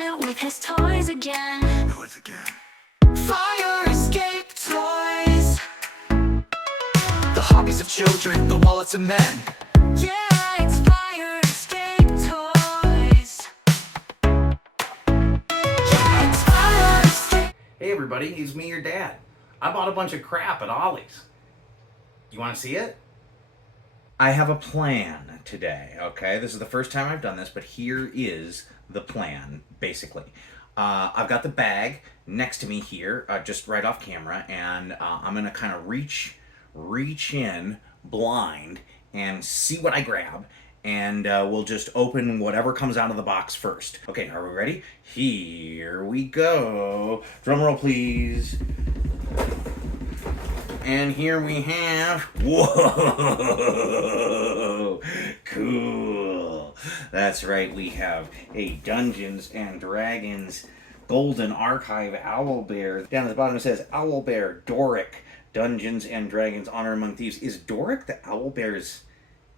basement with his toys again. Toys again. Fire escape toys. The hobbies of children, the wallets of men. Yeah, it's fire escape toys. Yeah, it's fire escape. Hey everybody, it's me, your dad. I bought a bunch of crap at Ollie's. You want to see it? I have a plan today, okay? This is the first time I've done this, but here is the plan, basically. I've got the bag next to me here, just right off camera, and I'm going to kind of reach in blind and see what I grab, and we'll just open whatever comes out of the box first. Okay, are we ready? Here we go. Drum roll, please. And here we have, whoa, cool. That's right, we have a Dungeons and Dragons Golden Archive Owlbear. Down at the bottom it says Owlbear, Doric, Dungeons and Dragons Honor Among Thieves. Is Doric the Owlbear's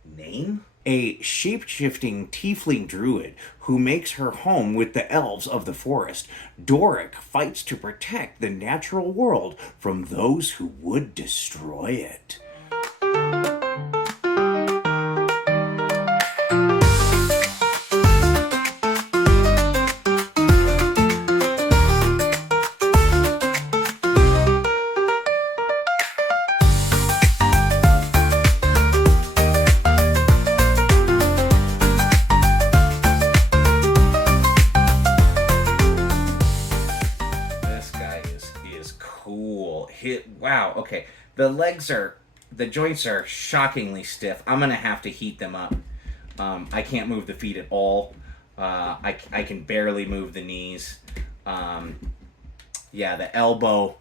name? A shape-shifting tiefling druid who makes her home with the elves of the forest. Doric fights to protect the natural world from those who would destroy it. Wow, okay. The joints are shockingly stiff. I'm gonna have to heat them up. I can't move the feet at all. I can barely move the knees. Yeah, the elbow.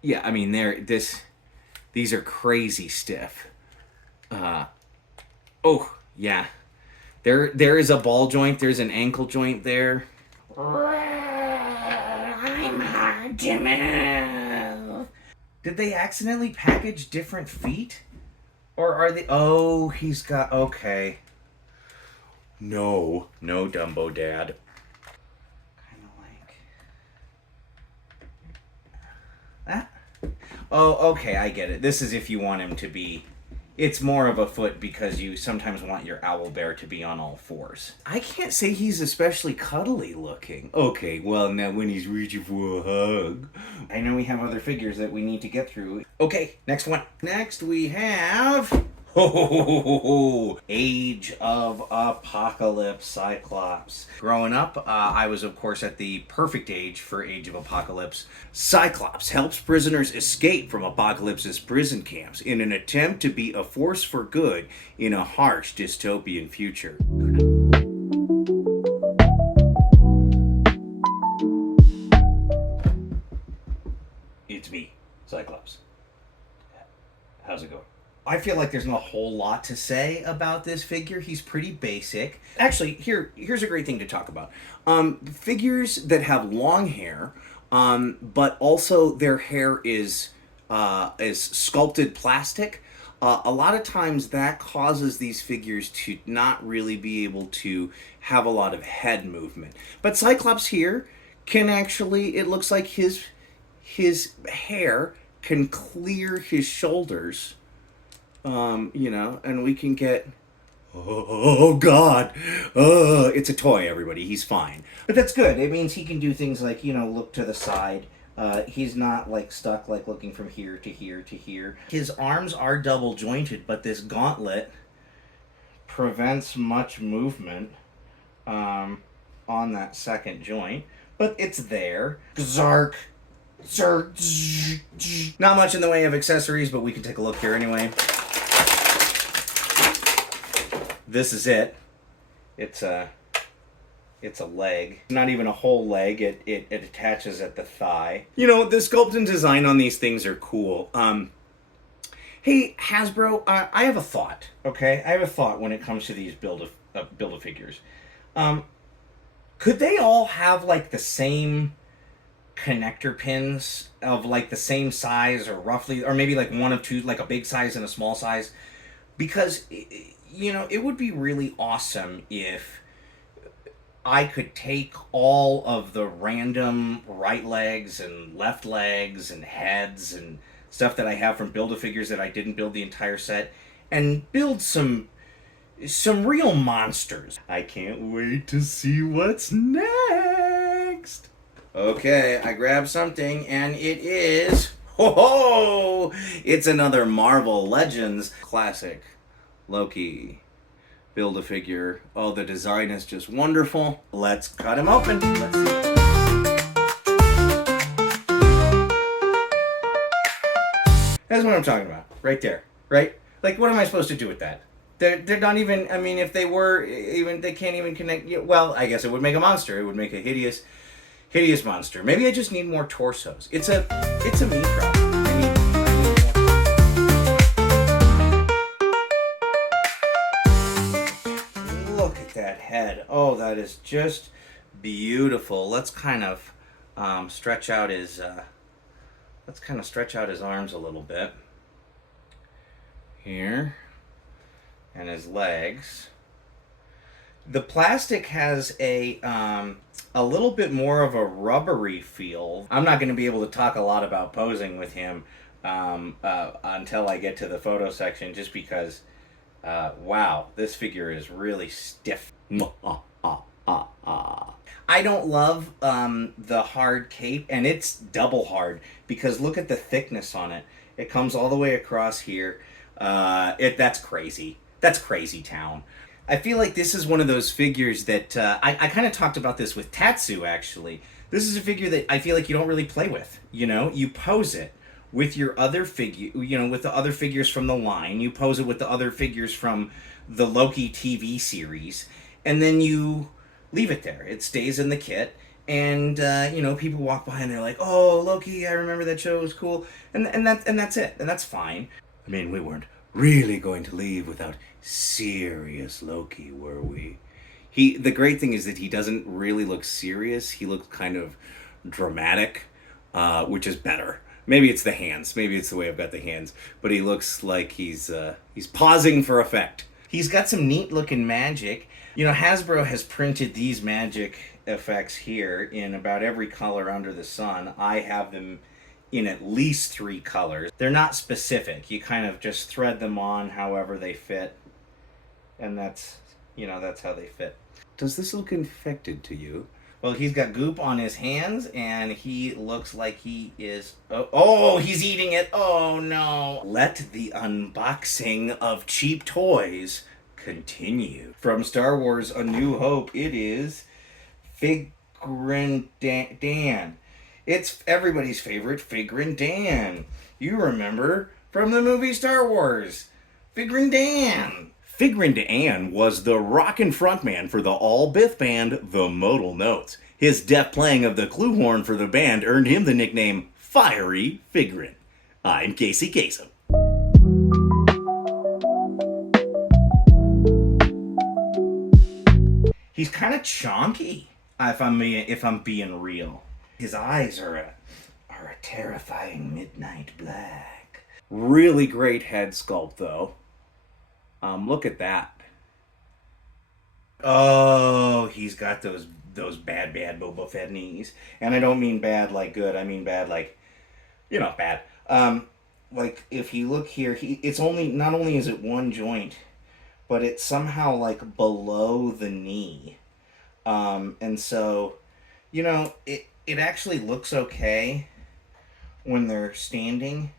Yeah, I mean, these are crazy stiff. Oh, yeah. There is a ball joint. There's an ankle joint there. I'm hard to move. Did they accidentally package different feet? Or are they... Oh, he's got... Okay. No, Dumbo Dad. Kind of like... That? Oh, okay, I get it. This is if you want him to be... It's more of a foot because you sometimes want your Owlbear to be on all fours. I can't say he's especially cuddly looking. Okay, well, now when he's reaching for a hug. I know we have other figures that we need to get through. Okay, next one. Next we have... Age of Apocalypse Cyclops. Growing up, I was of course at the perfect age for Age of Apocalypse. Cyclops helps prisoners escape from Apocalypse's prison camps in an attempt to be a force for good in a harsh dystopian future. It's me, Cyclops. How's it going? I feel like there's not a whole lot to say about this figure. He's pretty basic. Actually, here's a great thing to talk about. Figures that have long hair, but also their hair is sculpted plastic. A lot of times that causes these figures to not really be able to have a lot of head movement. But Cyclops here can actually, it looks like his hair can clear his shoulders. You know, and we can get, oh God, it's a toy, everybody, he's fine. But that's good, it means he can do things like, you know, look to the side. He's not, like, stuck, like, looking from here to here to here. His arms are double jointed, but this gauntlet prevents much movement, on that second joint. But it's there. Zark. Not much in the way of accessories, but we can take a look here anyway. This is it. It's a leg. Not even a whole leg. It attaches at the thigh. You know, the sculpt and design on these things are cool. Hey, Hasbro, I have a thought, okay? I have a thought when it comes to these Build-A-Figures. Could they all have, like, the same connector pins of, like, the same size or roughly, or maybe, like, one of two, like a big size and a small size? Because... You know, it would be really awesome if I could take all of the random right legs and left legs and heads and stuff that I have from Build-A-Figures that I didn't build the entire set and build some real monsters. I can't wait to see what's next. Okay, I grabbed something and it is it's another Marvel Legends classic Loki Build-A-Figure. Oh, the design is just wonderful. Let's cut him open. Let's see. That's what I'm talking about. Right there. Right? Like, what am I supposed to do with that? They're not even, I mean, if they were, even, they can't even connect. Well, I guess it would make a monster. It would make a hideous monster. Maybe I just need more torsos. It's a me problem. I need more. Look at that head. Oh, that is just beautiful. Let's kind of stretch out his arms a little bit here, and his legs. The plastic has a little bit more of a rubbery feel. I'm not going to be able to talk a lot about posing with him until I get to the photo section, just because, wow, this figure is really stiff. I don't love the hard cape, and it's double hard because look at the thickness on it. It comes all the way across here. That's crazy. That's crazy town. I feel like this is one of those figures that I kind of talked about this with Tatsu, actually. This is a figure that I feel like you don't really play with. You know, you pose it with your other figure, you know, with the other figures from the line. You pose it with the other figures from the Loki TV series, and then you leave it there. It stays in the kit, and you know, people walk by and they're like, "Oh, Loki, I remember that show, it was cool," and that's it, and that's fine. I mean, we weren't really going to leave without serious Loki, were we? The great thing is that he doesn't really look serious. He looks kind of dramatic, which is better. Maybe it's the hands. Maybe it's the way I've got the hands. But he looks like he's pausing for effect. He's got some neat looking magic. You know, Hasbro has printed these magic effects here in about every color under the sun. I have them in at least 3 colors. They're not specific. You kind of just thread them on however they fit. And that's, you know, that's how they fit. Does this look infected to you? Well, he's got goop on his hands, and he looks like he is... Oh, he's eating it! Oh, no! Let the unboxing of cheap toys continue. From Star Wars A New Hope, it is Figrin Dan. It's everybody's favorite Figrin Dan. You remember from the movie Star Wars. Figrin Dan. Figrin Dan was the rockin' frontman for the all-Biff band, The Modal Notes. His deft playing of the clue horn for the band earned him the nickname Fiery Figrin. I'm Casey Kasem. He's kind of chonky, if I'm being real. His eyes are a terrifying midnight black. Really great head sculpt, though. Look at that. Oh, he's got those bad Boba Fett knees. And I don't mean bad like good. I mean bad like, you know, bad. Like if you look here, it's only, not only is it one joint, but it's somehow like below the knee. And so, you know, it actually looks okay when they're standing.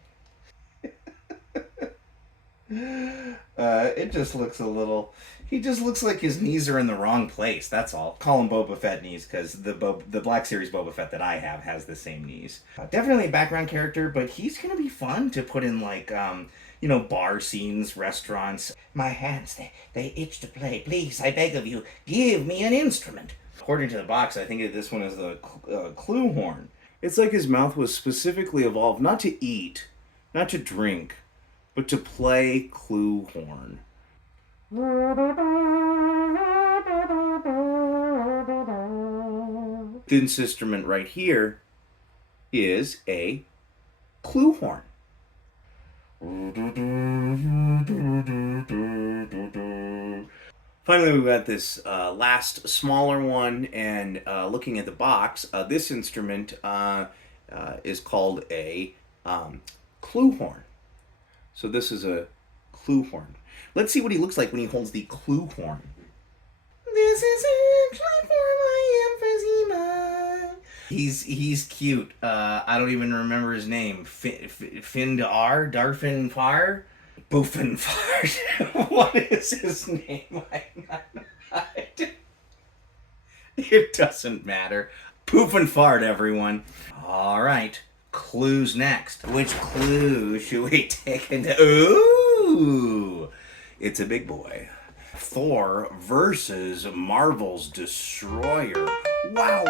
It just looks a little... He just looks like his knees are in the wrong place, that's all. Call him Boba Fett knees, because the Black Series Boba Fett that I have has the same knees. Definitely a background character, but he's going to be fun to put in, like, you know, bar scenes, restaurants. My hands, they itch to play. Please, I beg of you, give me an instrument. According to the box, I think this one is the clue horn. It's like his mouth was specifically evolved not to eat, not to drink, but to play clue horn. This instrument right here is a clue horn. Finally, we've got this last smaller one, and looking at the box, this instrument is called a clue horn. So this is a clue horn. Let's see what he looks like when he holds the clue horn. This is actually for my emphysema. He's cute. I don't even remember his name. Findar? Darfin Fire? Boofin Fire. What is his name? It doesn't matter. Poof and fart, everyone. All right. Clues next. Which clue should we take into? Ooh! It's a big boy. Thor versus Marvel's Destroyer. Wow.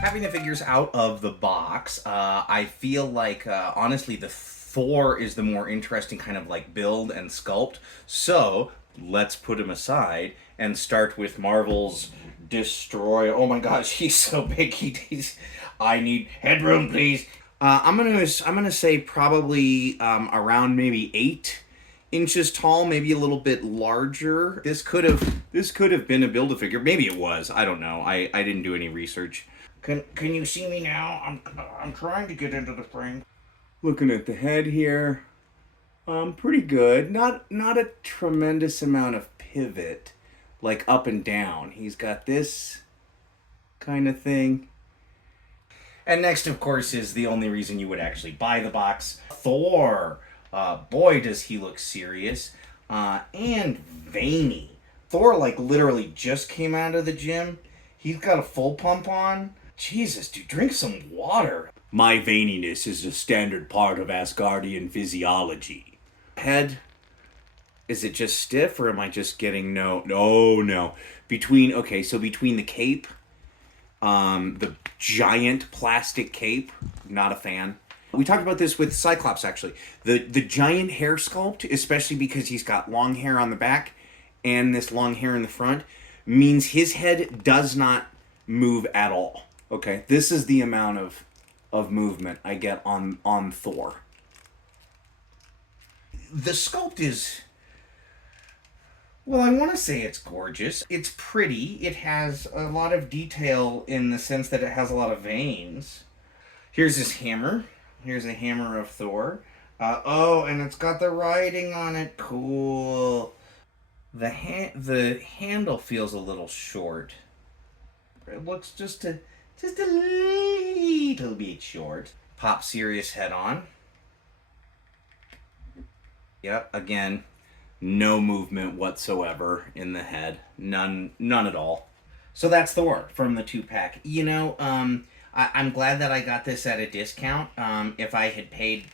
Having the figures out of the box, I feel like, honestly, the Thor is the more interesting kind of like build and sculpt. So let's put him aside and start with Marvel's Destroyer. Oh my gosh, he's so big. I need headroom, please. I'm gonna say probably around maybe 8 inches tall, maybe a little bit larger. This could have been a Build-A-Figure. Maybe it was. I don't know. I didn't do any research. Can you see me now? I'm trying to get into the frame. Looking at the head here, pretty good. Not a tremendous amount of pivot, like up and down. He's got this kind of thing. And next, of course, is the only reason you would actually buy the box. Thor. Boy, does he look serious. And veiny. Thor, like, literally just came out of the gym. He's got a full pump on. Jesus, dude, drink some water. My veininess is a standard part of Asgardian physiology. Head, is it just stiff, or am I just getting no? Between the cape, the giant plastic cape, not a fan. We talked about this with Cyclops, actually. The giant hair sculpt, especially because he's got long hair on the back and this long hair in the front, means his head does not move at all. Okay, this is the amount of movement I get on Thor. The sculpt is, well, I want to say it's gorgeous. It's pretty. It has a lot of detail in the sense that it has a lot of veins. Here's his hammer. Here's a hammer of Thor. And it's got the writing on it. Cool. The handle feels a little short. It looks just a little bit short. Pop serious head on. Yep, again, no movement whatsoever in the head. None at all. So that's Thor from the 2-pack. You know, I'm glad that I got this at a discount. If I had paid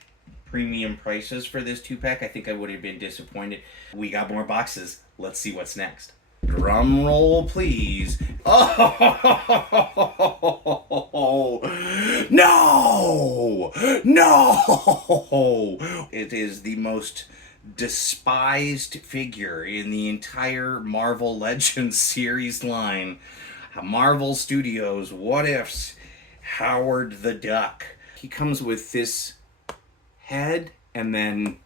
premium prices for this 2-pack, I think I would have been disappointed. We got more boxes. Let's see what's next. Drum roll, please. Oh, no! It is the most despised figure in the entire Marvel Legends series line. Marvel Studios, Whatif's Howard the Duck. He comes with this head and then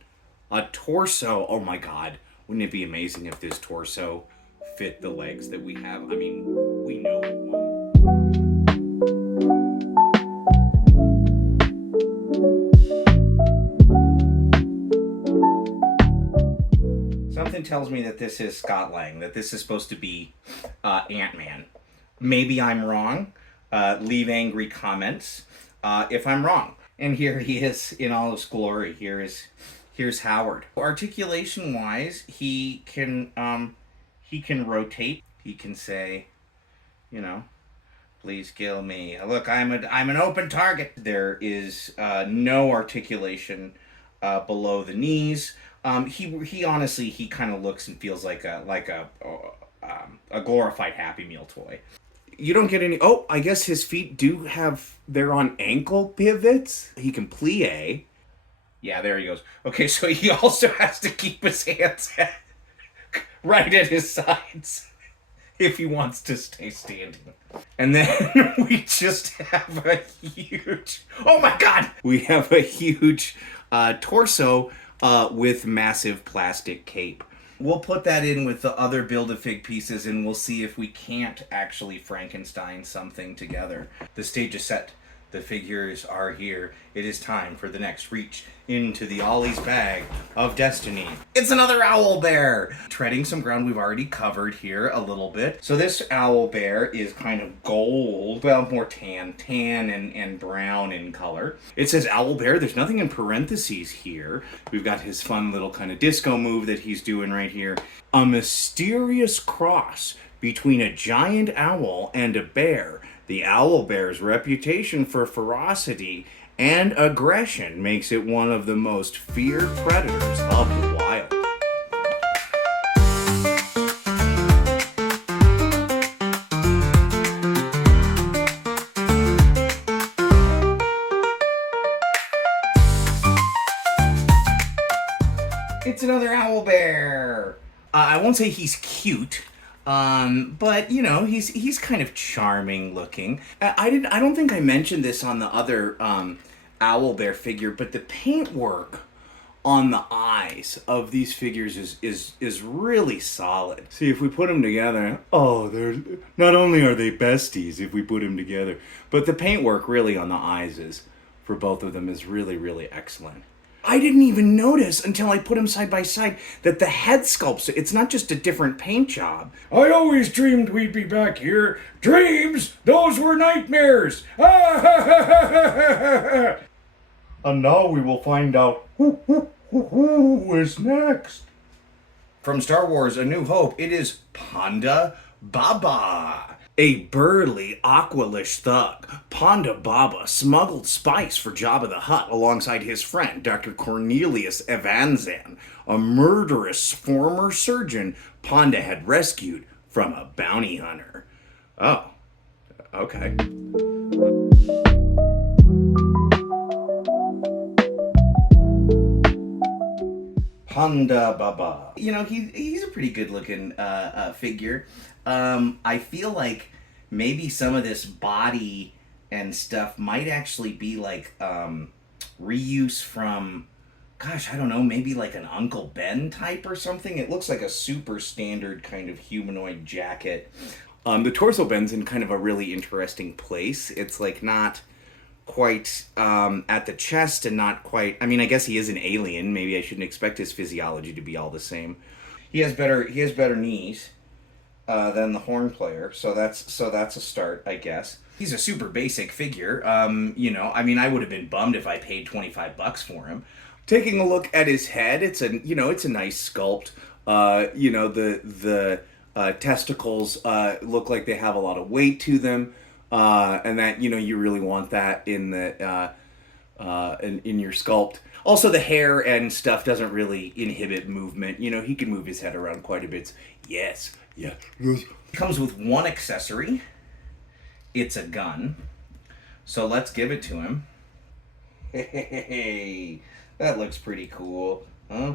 a torso. Oh my god, wouldn't it be amazing if this torso fit the legs that we have? I mean, we know it won't. Something tells me that this is Scott Lang, that this is supposed to be Ant-Man. Maybe I'm wrong. Leave angry comments if I'm wrong. And here he is in all his glory. Here's Howard. Articulation-wise, he can rotate. He can say, you know, please kill me. Look, I'm an open target. There is no articulation below the knees. He honestly, he kind of looks and feels like a glorified Happy Meal toy. You don't get any. Oh, I guess his feet they're on ankle pivots. He can plie. Yeah, there he goes. Okay, so he also has to keep his hands right at his sides. if he wants to stay standing. And then we just have a huge, oh my god! We have a huge torso with massive plastic cape. We'll put that in with the other Build-A-Fig pieces and we'll see if we can't actually Frankenstein something together. The stage is set. The figures are here. It is time for the next reach into the Ollie's bag of destiny. It's another Owlbear! Treading some ground we've already covered here a little bit. So this Owlbear is kind of gold, well, more tan and brown in color. It says Owlbear. There's nothing in parentheses here. We've got his fun little kind of disco move that he's doing right here. A mysterious cross between a giant owl and a bear. The Owlbear's reputation for ferocity and aggression makes it one of the most feared predators of the wild. It's another Owlbear! I won't say he's cute. But you know, he's kind of charming looking. I don't think I mentioned this on the other Owlbear figure, but the paintwork on the eyes of these figures is really solid. See, if we put them together, oh, they're not only are they besties if we put them together, but the paintwork really on the eyes is for both of them is really excellent. I didn't even notice until I put them side by side that the head sculpts, it's not just a different paint job. I always dreamed we'd be back here. Dreams? Those were nightmares. And now we will find out who is next. From Star Wars A New Hope, it is Ponda Baba. A burly, aqualish thug, Ponda Baba smuggled spice for Jabba the Hutt alongside his friend, Dr. Cornelius Evanzan, a murderous former surgeon Ponda had rescued from a bounty hunter. Oh, okay. Ponda Baba. You know, he's a pretty good looking figure. I feel like maybe some of this body and stuff might actually be like reuse from, gosh, I don't know, maybe like an Uncle Ben type or something. It looks like a super standard kind of humanoid jacket. The torso bend's in kind of a really interesting place. It's like not quite at the chest and not quite, I mean, I guess he is an alien. Maybe I shouldn't expect his physiology to be all the same. He has better knees than the horn player, so that's a start, I guess. He's a super basic figure. You know, I mean, I would have been bummed if I paid $25 for him. Taking a look at his head, it's a nice sculpt. You know, the testicles look like they have a lot of weight to them, and that, you know, you really want that in the in your sculpt. Also, the hair and stuff doesn't really inhibit movement. You know, he can move his head around quite a bit. Yes. Yeah. Comes with one accessory. It's a gun. So let's give it to him. Hey, that looks pretty cool. Huh?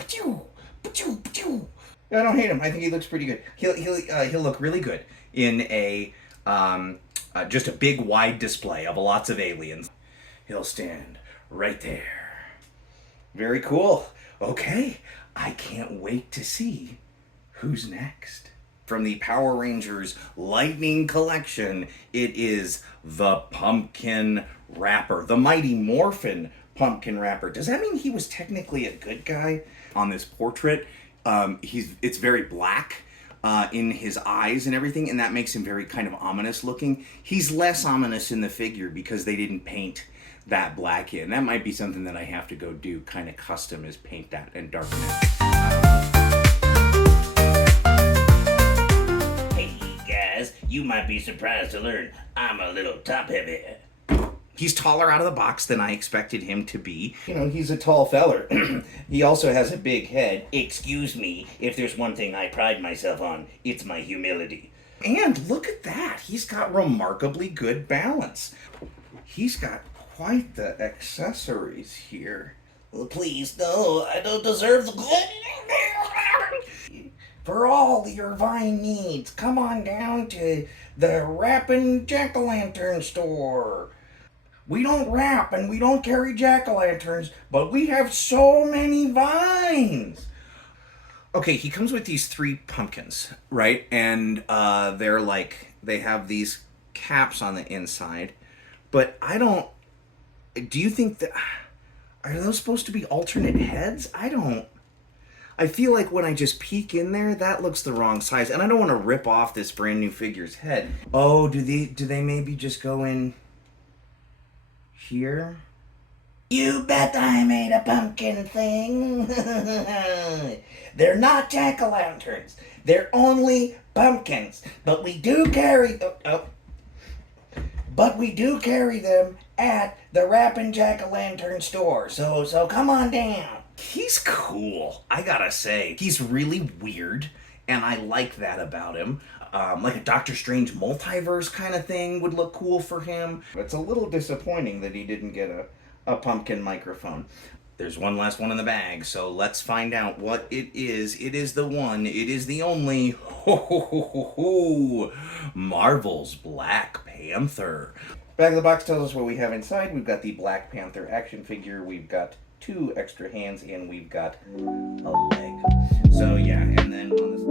I don't hate him. I think he looks pretty good. He'll look really good in a just a big wide display of lots of aliens. He'll stand right there. Very cool. Okay, I can't wait to see who's next. From the Power Rangers Lightning Collection, it is the Pumpkin Rapper, the Mighty Morphin Pumpkin Rapper. Does that mean he was technically a good guy? On this portrait, it's very black in his eyes and everything, and that makes him very kind of ominous looking. He's less ominous in the figure because they didn't paint that black in. That might be something that I have to go do kind of custom, is paint that and darken it. You might be surprised to learn I'm a little top-heavy. He's taller out of the box than I expected him to be. You know, he's a tall feller. He also has a big head. Excuse me, if there's one thing I pride myself on, it's my humility. And look at that. He's got remarkably good balance. He's got quite the accessories here. Well, please, no, I don't deserve the... For all your Vine needs, come on down to the Rappin' Jack-o'-lantern store. We don't wrap and we don't carry jack-o'-lanterns, but we have so many vines. Okay, he comes with these 3 pumpkins, right? And they're like, they have these caps on the inside. But I don't... Do you think that... Are those supposed to be alternate heads? I feel like when I just peek in there, that looks the wrong size. And I don't want to rip off this brand new figure's head. Oh, do they maybe just go in here? You bet I made a pumpkin thing. They're not jack-o'-lanterns. They're only pumpkins. But we do carry... But we do carry them at the Rappin' Jack-o'-lantern store. So come on down. He's cool, I gotta say. He's really weird, and I like that about him. Like a Doctor Strange multiverse kind of thing would look cool for him. It's a little disappointing that he didn't get a pumpkin microphone. There's one last one in the bag, so let's find out what it is. It is the one, it is the only, Marvel's Black Panther. Back of the box tells us what we have inside. We've got the Black Panther action figure, we've got 2 extra hands, and we've got a leg. So yeah, and then on this...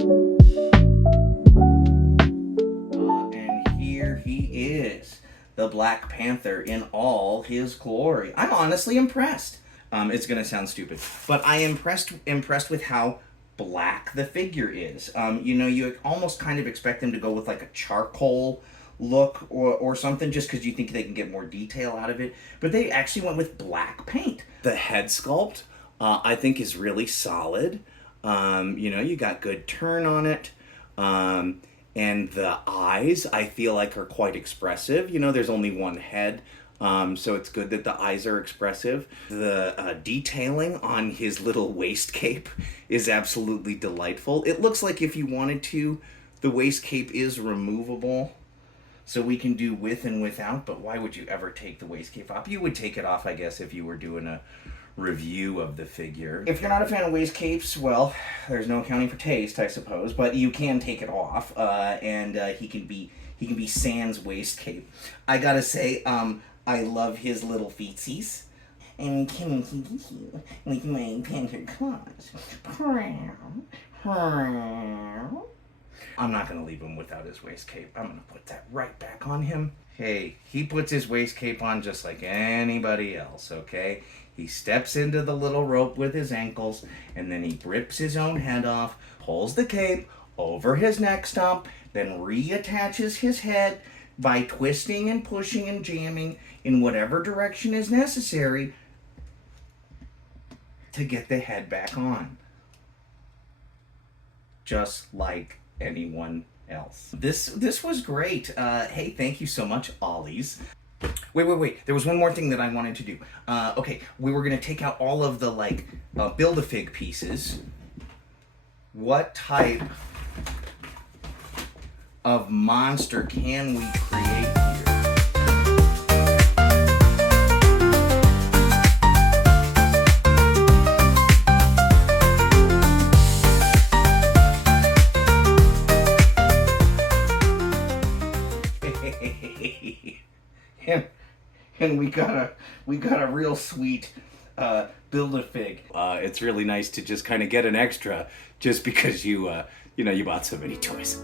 and here he is, the Black Panther in all his glory. I'm honestly impressed. It's gonna sound stupid, but I am impressed with how black the figure is. You know, you almost kind of expect them to go with like a charcoal look or something, just because you think they can get more detail out of it, but they actually went with black paint. The head sculpt, I think, is really solid. You know, you got good turn on it. And the eyes, I feel like, are quite expressive. You know, there's only one head, so it's good that the eyes are expressive. The detailing on his little waist cape is absolutely delightful. It looks like if you wanted to, the waist cape is removable, so we can do with and without, but why would you ever take the waist cape off? You would take it off, I guess, if you were doing a review of the figure. If you're not a fan of waist capes, well, there's no accounting for taste, I suppose, but you can take it off, and he can be sans waist cape. I gotta say, I love his little feetsies. I'm coming to you with my panther claws. I'm not gonna leave him without his waist cape. I'm gonna put that right back on him. Hey, he puts his waist cape on just like anybody else, okay? He steps into the little rope with his ankles, and then he rips his own head off, pulls the cape over his neck stump, then reattaches his head by twisting and pushing and jamming in whatever direction is necessary to get the head back on. Just like anyone else. This was great. Hey, thank you so much, Ollies. Wait. There was one more thing that I wanted to do. Okay, we were going to take out all of the, like, Build-A-Fig pieces. What type of monster can we create here? And we got a real sweet Build-A-Fig. It's really nice to just kind of get an extra just because you bought so many toys.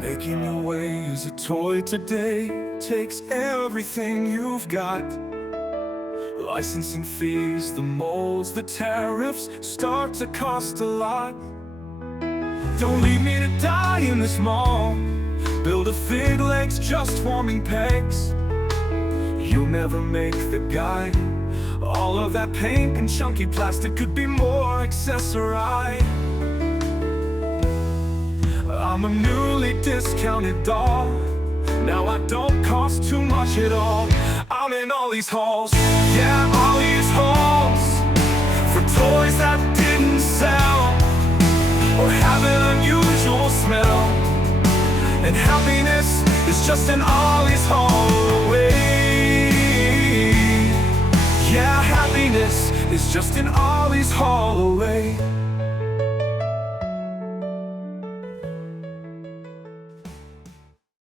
Making your way as a toy today takes everything you've got. Licensing fees, the molds, the tariffs start to cost a lot. Don't leave me to die in this mall. Build-A-Fig legs just forming pegs. You'll never make the guide. All of that paint and chunky plastic could be more accessorized. I'm a newly discounted doll. Now I don't cost too much at all. I'm in ollieshauls. Yeah, ollieshauls. For toys that didn't sell or have an unusual smell. And happiness is just an Ollie's haul away. Yeah, happiness is just an Ollie's haul away.